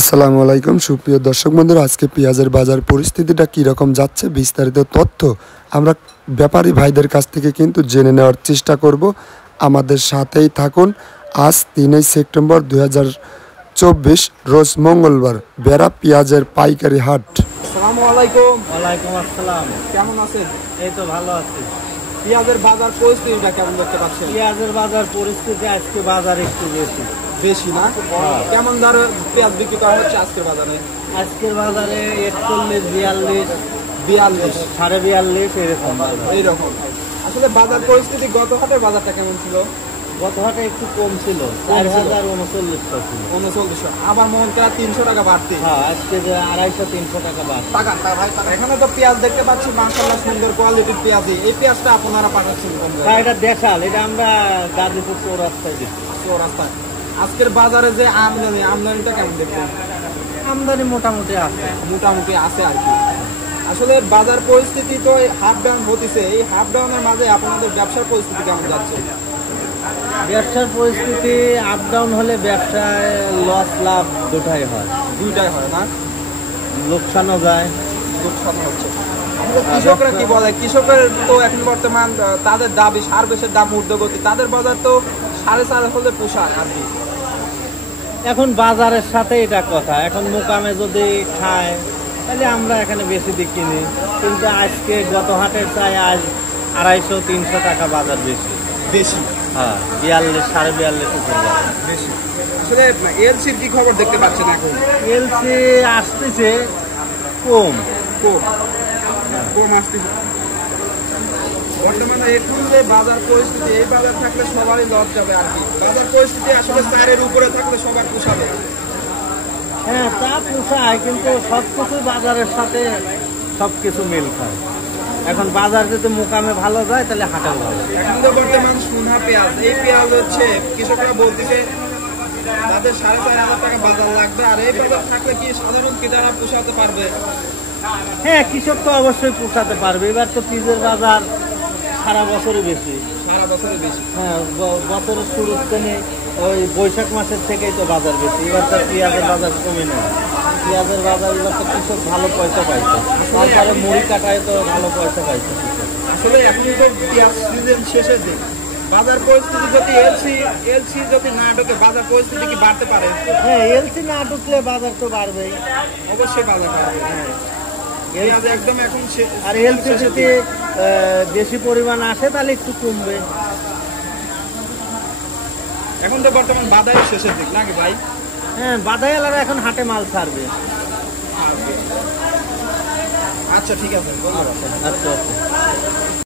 আসসালামু আলাইকুম সুপ্রিয় দর্শক বন্ধুরা, আজকে পেঁয়াজের বাজার পরিস্থিতিটা কীরকম যাচ্ছে বিস্তারিত তথ্য আমরা ব্যাপারী ভাইদের কাছ থেকে কিন্তু জেনে নেওয়ার চেষ্টা করব। আমাদের সাথেই থাকুন। আজ 3 সেপ্টেম্বর 2024 রোজ মঙ্গলবার, বেড়া পেঁয়াজের পাইকারি হাট। আসসালামু আলাইকুম। ওয়ালাইকুম আসসালাম। কেমন আছেন? এই তো ভালো আছি। পেঁয়াজের বাজার পরিস্থিতিটা কেমন দেখতে পাচ্ছেন? পেঁয়াজের বাজার পরিস্থিতি আজকে বাজার একটু বেশি না? কেমন দরে পেঁয়াজ বিক্রি করা হচ্ছে আজকের বাজারে? আজকের বাজারে 41, 42, 42, 42.5 এরকম এইরকম। আসলে বাজার পরিস্থিতি গত হাটের বাজারটা কেমন ছিল? গত হাটে একটু কম ছিল, 4039 ছিল। 3900, আবার মন করা 300 টাকা বাড়তি। হ্যাঁ, আজকে যে 250-300 টাকা বাড়তি। এখানে তো পেঁয়াজ দেখতে পাচ্ছি মাশাআল্লাহ সুন্দর কোয়ালিটির পেঁয়াজই। এই পেঁয়াজটা আপনারা পাঠাচ্ছেন কোন জায়গায়? এটা দেশাল, এটা আমরা গাজীপুর চৌরাস্তায় দিচ্ছি। রাস্তায় আজকের বাজারে যে আমদানিটা কেমন দেখছেন? আমদানি মোটামুটি আছে, মোটামুটি আছে আর কি। আসলে বাজার পরিস্থিতি তো হাফ ডাউন হতেছে, এই হাফ ডাউনের মাঝে আপনাদের ব্যবসার পরিস্থিতি কেমন যাচ্ছে? ব্যবসার পরিস্থিতি আপ ডাউন হলে ব্যবসায় লস লাভ দুটাই হয় না? লোকসানও যায়, লোকসানও হচ্ছে। কৃষকরা কি বলে? কৃষকের তো এখন বর্তমান তাদের দাবি সার বেশের দাম ঊর্ধ্বগতি, তাদের বাজার তো 4.5 হলে পোষায় আর কি। এখন বাজারের সাথে এটা কথা, এখন মোকামে যদি খায় তাহলে আমরা এখানে বেশি দিক কিনি, কিন্তু আজকে গত হাটের চাই আজ 250-300 টাকা বাজার বেশি। হ্যাঁ, 42, 42.5 বেশি। আসলে এলসির কি খবর দেখতে পাচ্ছেন এখন? এলসি আসতেছে কম আসতেছে। বর্তমানে এখন যে বাজার পরিস্থিতি, এই বাজার থাকলে সবারই লস যাবে আর কি। বাজার পরিস্থিতি আসলে 4-এর উপরে থাকলে সবার পোষাবে। হ্যাঁ, তা পোষায়, কিন্তু সবকিছু বাজারের সাথে সবকিছু মিল খায়। এখন বাজার যদি মোকামে ভালো যায় তাহলে হাটে ভালো। এখন তো বর্তমান সোনা পেঁয়াজ, এই পেঁয়াজ হচ্ছে কৃষকরা বলতেছে তাদের 4,500 টাকা বাজার লাগবে, আর এই বাজার থাকলে কি সাধারণ ক্রেতারা পোষাতে পারবে? হ্যাঁ, কৃষক তো অবশ্যই পোষাতে পারবে। এবার তো পেঁয়াজের বাজার সারা বছরই বেশি। হ্যাঁ, বছরের শুরুর থেকে ওই বৈশাখ মাসের থেকেই তো বাজার বেশি। এবার তো পেঁয়াজের বাজার কমে নেই, পেঁয়াজের বাজার এবার তো কৃষক ভালো পয়সা পাইছে, তারপরে মুড়ি কাটায় তো ভালো পয়সা পাইছে কৃষক। আসলে এখন তো পেঁয়াজ সিজন শেষ হয়েছে, বাজার পরিস্থিতি যদি এলসি যদি না ঢোকে বাজার পরিস্থিতি কি বাড়তে পারে? হ্যাঁ, এলসি না ঢুকলে বাজার তো বাড়বেই, অবশ্যই বাজার বাড়বে। হ্যাঁ, পেঁয়াজ একদম এখন আর এলসি যদি বেশি পরিমাণ আসে তাহলে একটু কমবে। এখন তো বর্তমান বাজারের শেষের দিক নাকি ভাই? হ্যাঁ, বাদাইয়ালারা এখন হাটে মাল ছাড়বে। আচ্ছা, ঠিক আছে। আচ্ছা।